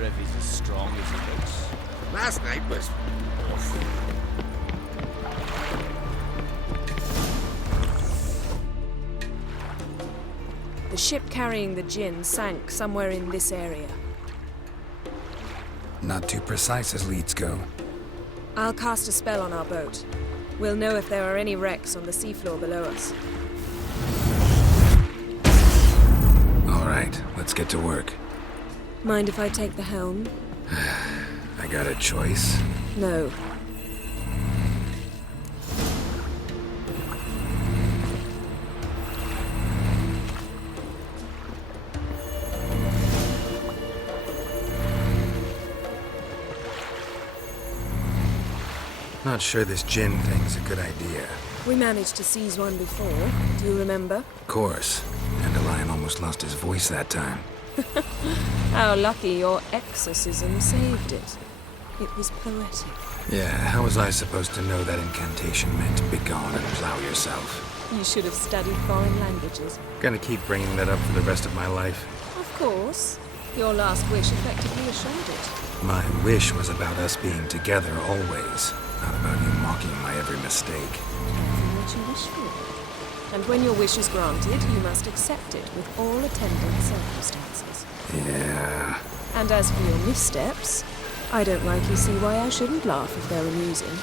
wonder if he's as strong as he looks. Last night was awful. The ship carrying the gin sank somewhere in this area. Not too precise as leads go. I'll cast a spell on our boat. We'll know if there are any wrecks on the seafloor below us. All right, let's get to work. Mind if I take the helm? I got a choice. No. Not sure this gin thing's a good idea. We managed to seize one before. Do you remember? Of course. Dandelion almost lost his voice that time. How lucky your exorcism saved it. It was poetic. Yeah, how was I supposed to know that incantation meant begone and plow yourself? You should have studied foreign languages. Gonna keep bringing that up for the rest of my life. Of course. Your last wish effectively assured it. My wish was about us being together always, not about you mocking my every mistake. Careful what you wish for. And when your wish is granted, you must accept it with all attendant circumstances. Yeah. And as for your missteps, I don't rightly see why I shouldn't laugh if they're amusing.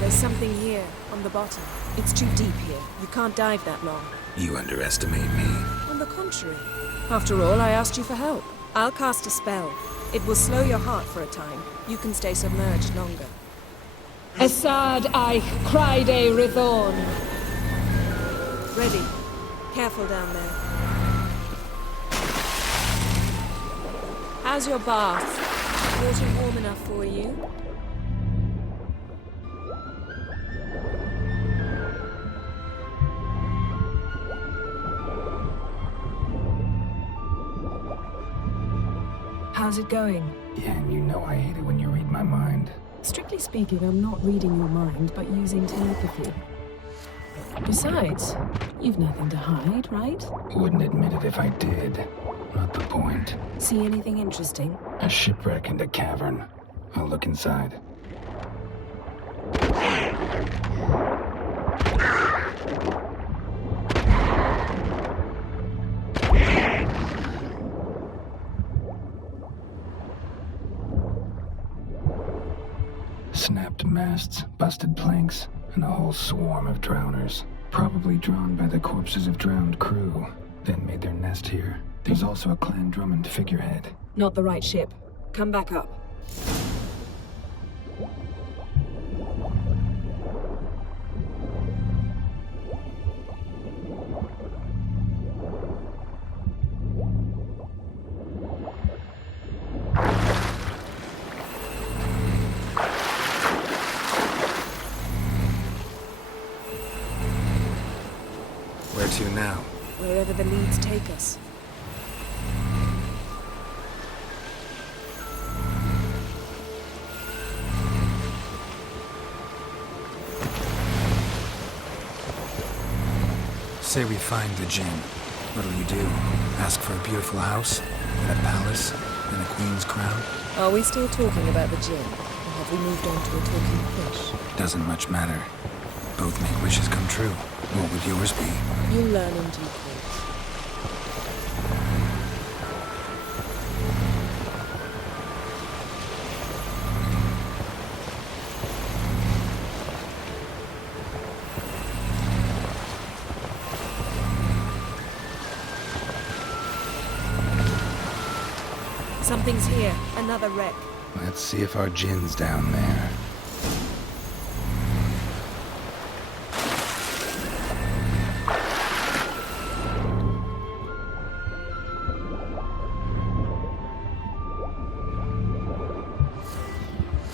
There's something here, on the bottom. It's too deep here. You can't dive that long. You underestimate me. On the contrary. After all, I asked you for help. I'll cast a spell. It will slow your heart for a time. You can stay submerged longer. Esad Eich Criede Rithorn. Ready. Careful down there. How's your bath? Water warm enough for you? How's it going? Yeah, and you know I hate it when you read my mind. Strictly speaking, I'm not reading your mind, but using telepathy. Besides, you've nothing to hide, right? Wouldn't admit it if I did. Not the point. See anything interesting? A shipwreck and a cavern. I'll look inside. Snapped masts, busted planks, and a whole swarm of drowners. Probably drawn by the corpses of drowned crew, then made their nest here. There's also a Clan Drummond figurehead. Not the right ship. Come back up. Where to now? Wherever the leads take us. Say we find the gin. What'll you do? Ask for a beautiful house? And a palace? And a queen's crown? Are we still talking about the gin? Or have we moved on to a talking fish? Doesn't much matter. Both make wishes come true. What would yours be? You'll learn in due course. Something's here. Another wreck. Let's see if our gin's down there.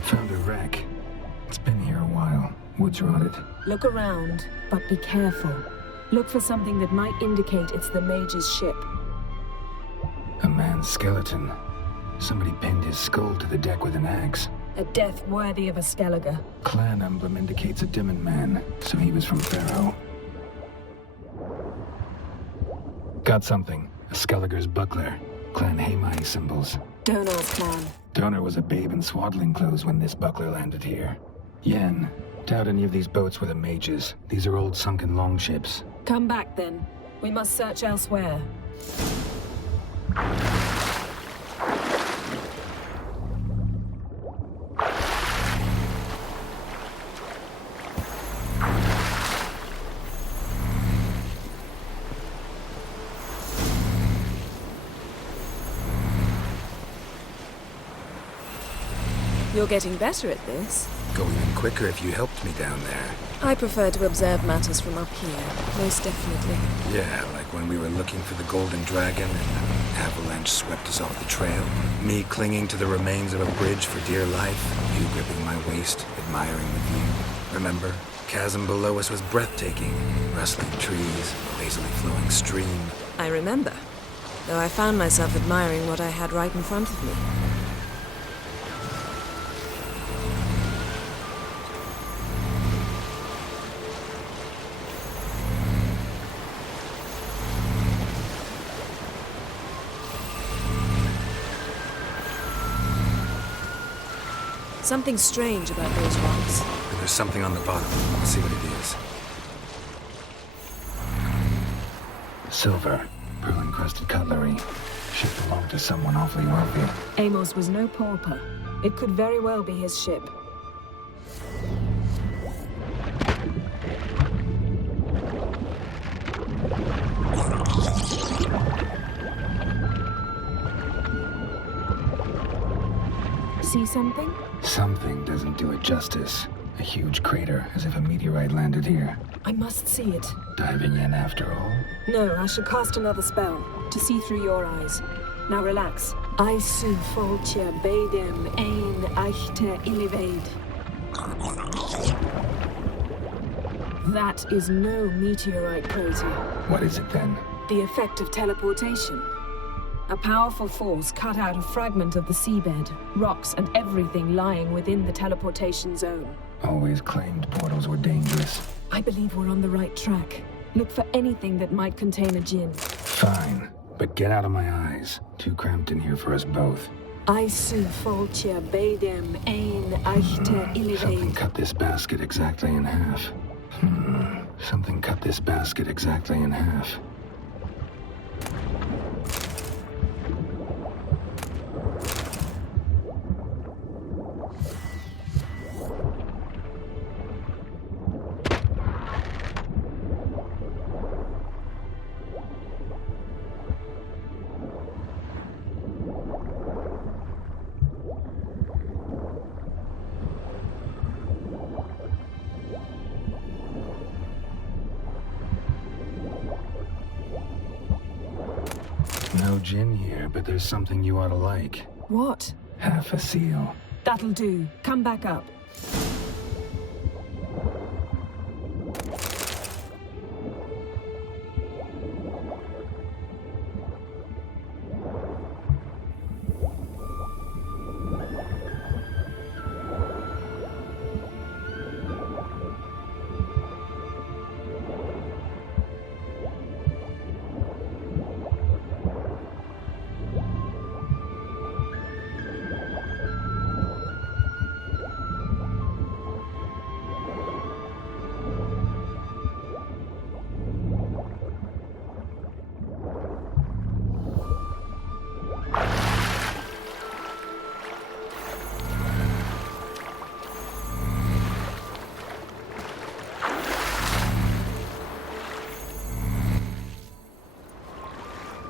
Found a wreck. It's been here a while. Wood's rotted. Look around, but be careful. Look for something that might indicate it's the mage's ship. A man's skeleton. Somebody pinned his skull to the deck with an axe. A death worthy of a Skellige. Clan emblem indicates a Dimmen man, so he was from Pharaoh. Got something. A Skelliger's buckler. Clan Hamai symbols. Donar's clan. Donar was a babe in swaddling clothes when this buckler landed here. Yen, doubt any of these boats were the mages. These are old sunken longships. Come back then. We must search elsewhere. You're getting better at this. Go even quicker if you helped me down there. I prefer to observe matters from up here, most definitely. Yeah, like when we were looking for the Golden Dragon and an avalanche swept us off the trail. Me clinging to the remains of a bridge for dear life. You gripping my waist, admiring the view. Remember? Chasm below us was breathtaking. Rustling trees, a lazily flowing stream. I remember, though I found myself admiring what I had right in front of me. Something strange about those rocks. And there's something on the bottom. Let's see what it is. Silver. Pearl-encrusted cutlery. Should belong to someone awfully wealthy. Amos was no pauper. It could very well be his ship. See something? Something doesn't do it justice. A huge crater, as if a meteorite landed here. I must see it. Diving in after all? No, I shall cast another spell, to see through your eyes. Now relax. Aisu foltja beidem ein eichte illivaid. That is no meteorite crater. What is it then? The effect of teleportation. A powerful force cut out a fragment of the seabed, rocks and everything lying within the teleportation zone. Always claimed portals were dangerous. I believe we're on the right track. Look for anything that might contain a djinn. Fine, but get out of my eyes. Too cramped in here for us both. Aisu foltja beidem ein eichte Something illivaid. cut this basket exactly in half. Something cut this basket exactly in half. No gin here, but there's something you ought to like. What? Half a seal. That'll do. Come back up.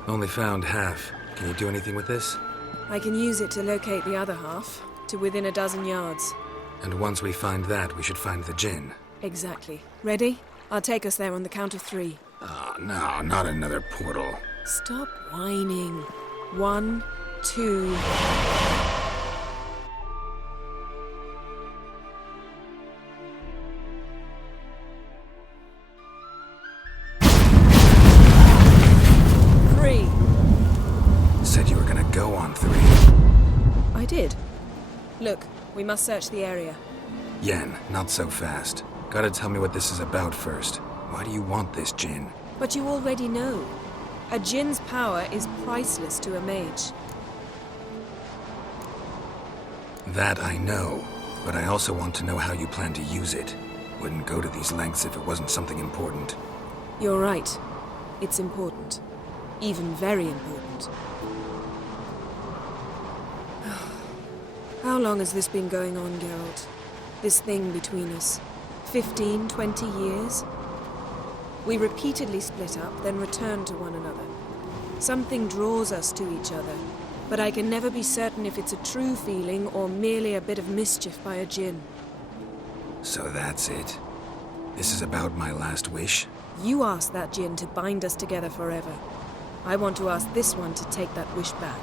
Only found half. Can you do anything with this? I can use it to locate the other half, to within a dozen yards. And once we find that, we should find the gin. Exactly. Ready? I'll take us there on the count of 3. Oh, no, not another portal. Stop whining. 1, 2... Said you were gonna go on 3. I did. Look, we must search the area. Yen, not so fast. Gotta tell me what this is about first. Why do you want this gin? But you already know. A Jinn's power is priceless to a mage. That I know, but I also want to know how you plan to use it. Wouldn't go to these lengths if it wasn't something important. You're right. It's important. Even very important. How long has this been going on, Geralt? This thing between us? 15, 20 years? We repeatedly split up, then returned to one another. Something draws us to each other, but I can never be certain if it's a true feeling or merely a bit of mischief by a Jinn. So that's it. This is about my last wish? You asked that Jinn to bind us together forever. I want to ask this one to take that wish back.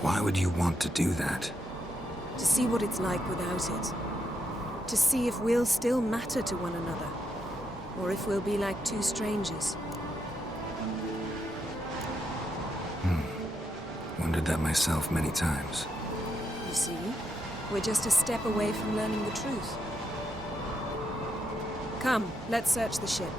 Why would you want to do that? To see what it's like without it. To see if we'll still matter to one another. Or if we'll be like two strangers. Wondered that myself many times. You see, we're just a step away from learning the truth. Come, let's search the ship.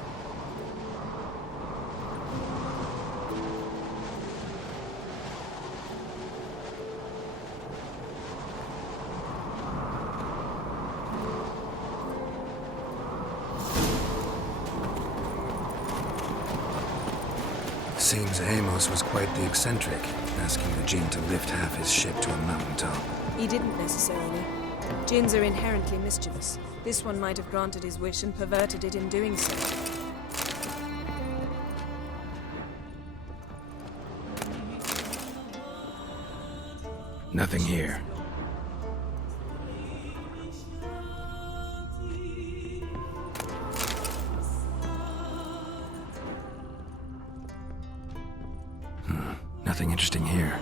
Seems Amos was quite the eccentric, asking the Jinn to lift half his ship to a mountaintop. He didn't necessarily. Jinns are inherently mischievous. This one might have granted his wish and perverted it in doing so. Nothing here. Nothing interesting here.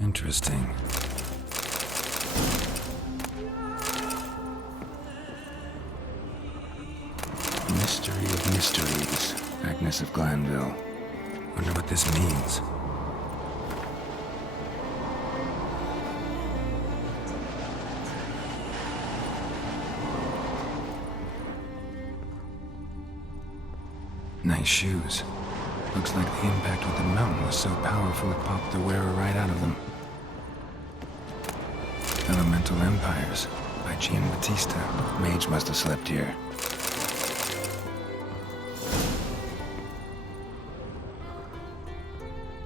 Interesting. Mystery of mysteries, Agnes of Glanville. Wonder what this means. Nice shoes. Looks like the impact with the mountain was so powerful it popped the wearer right out of them. Elemental Empires by Giambattista. Mage must have slept here.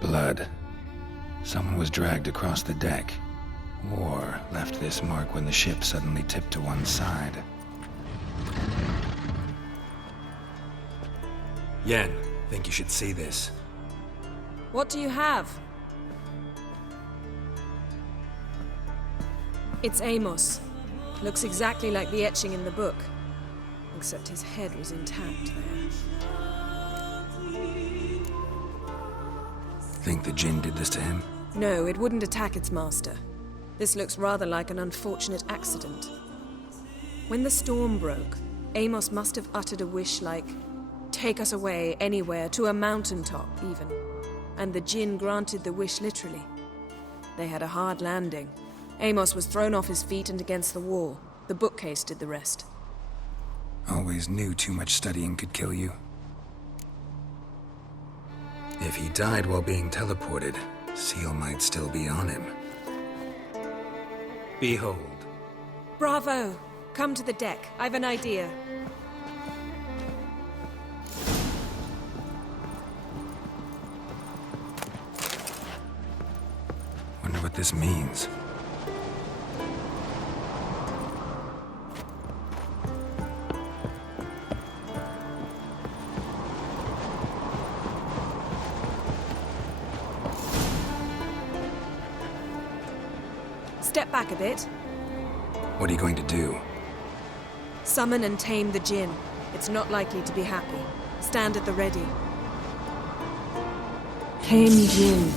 Blood. Someone was dragged across the deck. Or left this mark when the ship suddenly tipped to one side. Yen, think you should see this. What do you have? It's Amos. Looks exactly like the etching in the book. Except his head was intact there. Think the Jinn did this to him? No, it wouldn't attack its master. This looks rather like an unfortunate accident. When the storm broke, Amos must have uttered a wish like, "Take us away, anywhere, to a mountaintop, even." And the Jinn granted the wish literally. They had a hard landing. Amos was thrown off his feet and against the wall. The bookcase did the rest. Always knew too much studying could kill you. If he died while being teleported, Seal might still be on him. Behold. Bravo! Come to the deck. I've an idea. Wonder what this means. Step back a bit. What are you going to do? Summon and tame the Jinn. It's not likely to be happy. Stand at the ready. Tame Jinn,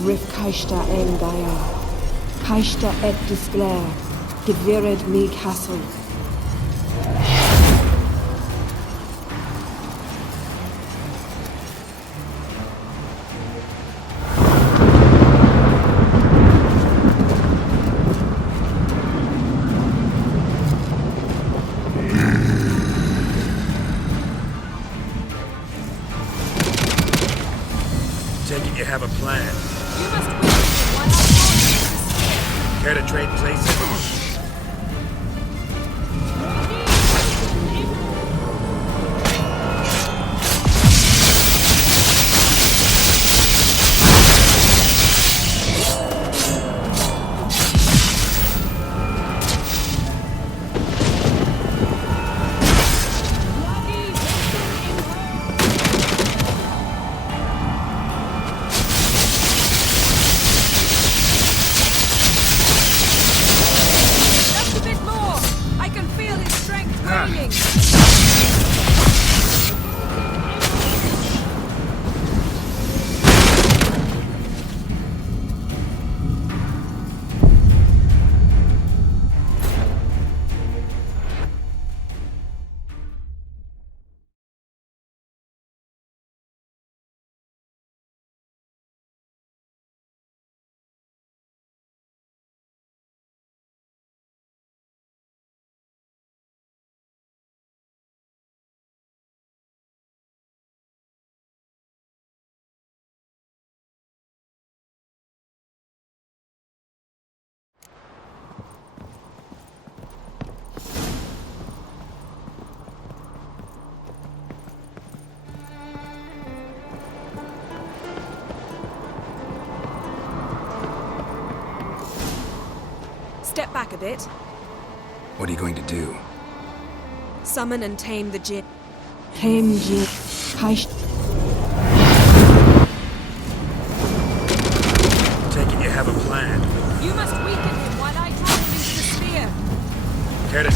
Rif Kaishta en Gaia, Kaishta et Disglair, Gevired me Castle. Take it you have a plan. You must win while I Care to trade places? Step back a bit. What are you going to do? Summon and tame the Jinn. Tame Jinn. Kaish. Take it you have a plan. You must weaken him while I try to use the spear. Care to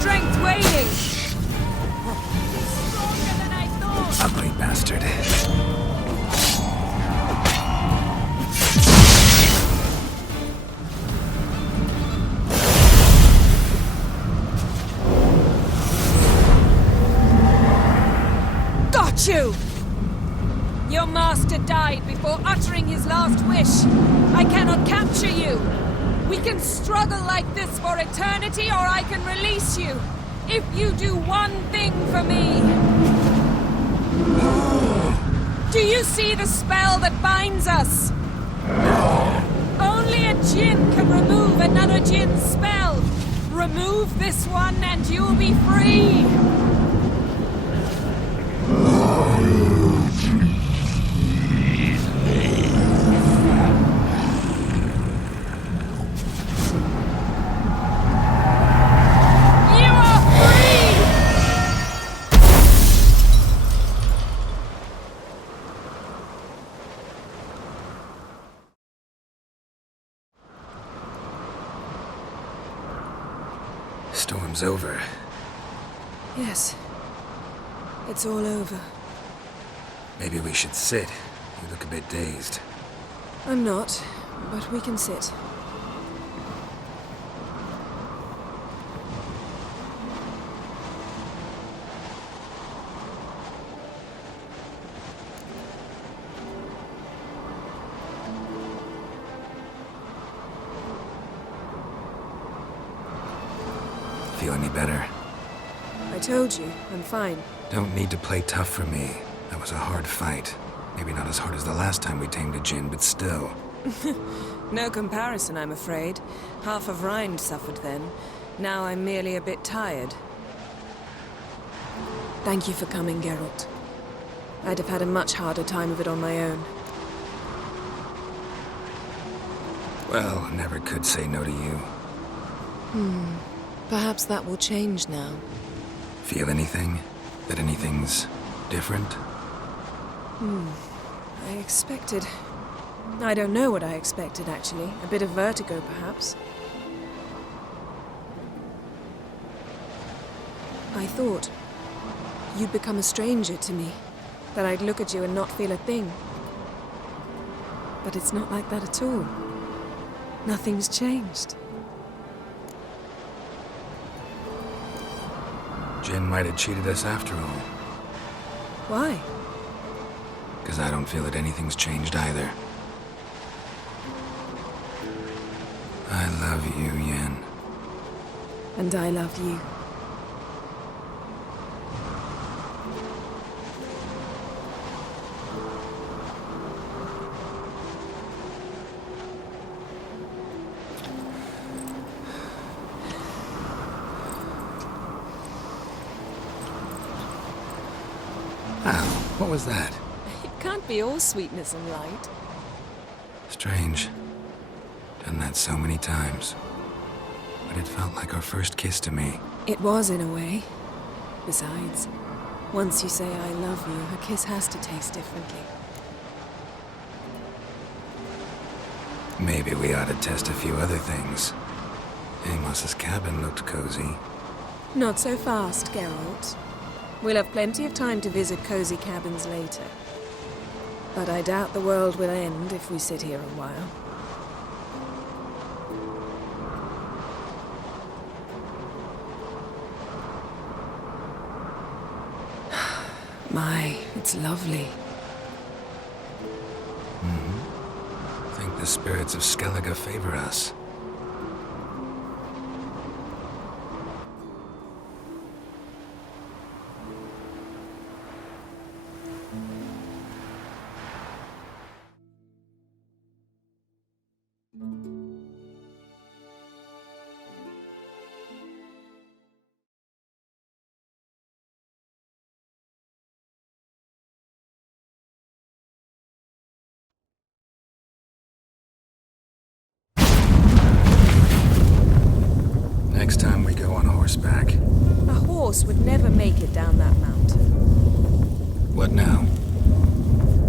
trade places? Ugly bastard. Got you! Your master died before uttering his last wish. I cannot capture you. We can struggle like this for eternity, or I can release you. If you do one thing for me. Do you see the spell that binds us? Only a Jinn can remove another Jinn's spell. Remove this one and you'll be free. Storm's over. Yes. It's all over. Maybe we should sit. You look a bit dazed. I'm not, but we can sit. Feel any better? I told you, I'm fine. Don't need to play tough for me. That was a hard fight. Maybe not as hard as the last time we tamed a Jinn, but still. No comparison, I'm afraid. Half of Rind suffered then. Now I'm merely a bit tired. Thank you for coming, Geralt. I'd have had a much harder time of it on my own. Well, never could say no to you. Perhaps that will change now. Feel anything? That anything's different? I expected... I don't know what I expected, actually. A bit of vertigo, perhaps. I thought you'd become a stranger to me. That I'd look at you and not feel a thing. But it's not like that at all. Nothing's changed. Jinn might have cheated us after all. Why? Because I don't feel that anything's changed either. I love you, Yen. And I love you. Ow, what was that? It can't be all sweetness and light. Strange. Done that so many times. But it felt like our first kiss to me. It was, in a way. Besides, once you say I love you, a kiss has to taste differently. Maybe we ought to test a few other things. Amos's cabin looked cozy. Not so fast, Geralt. We'll have plenty of time to visit cozy cabins later. But I doubt the world will end if we sit here a while. My, it's lovely. I think the spirits of Skellige favor us. Next time we go on horseback. A horse would never make it down that mountain. What now?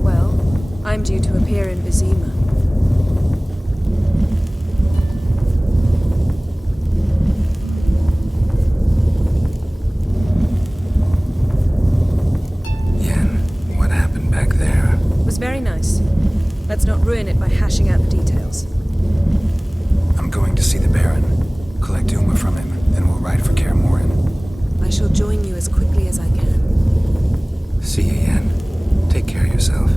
Well, I'm due to appear in Vizima. Yen, what happened back there? It was very nice. Let's not ruin it by hashing out the details. I'm going to see the Baron. Collect Uma from him, then we'll ride for Kaer Morhen. I shall join you as quickly as I can. See you, Yen. Take care of yourself.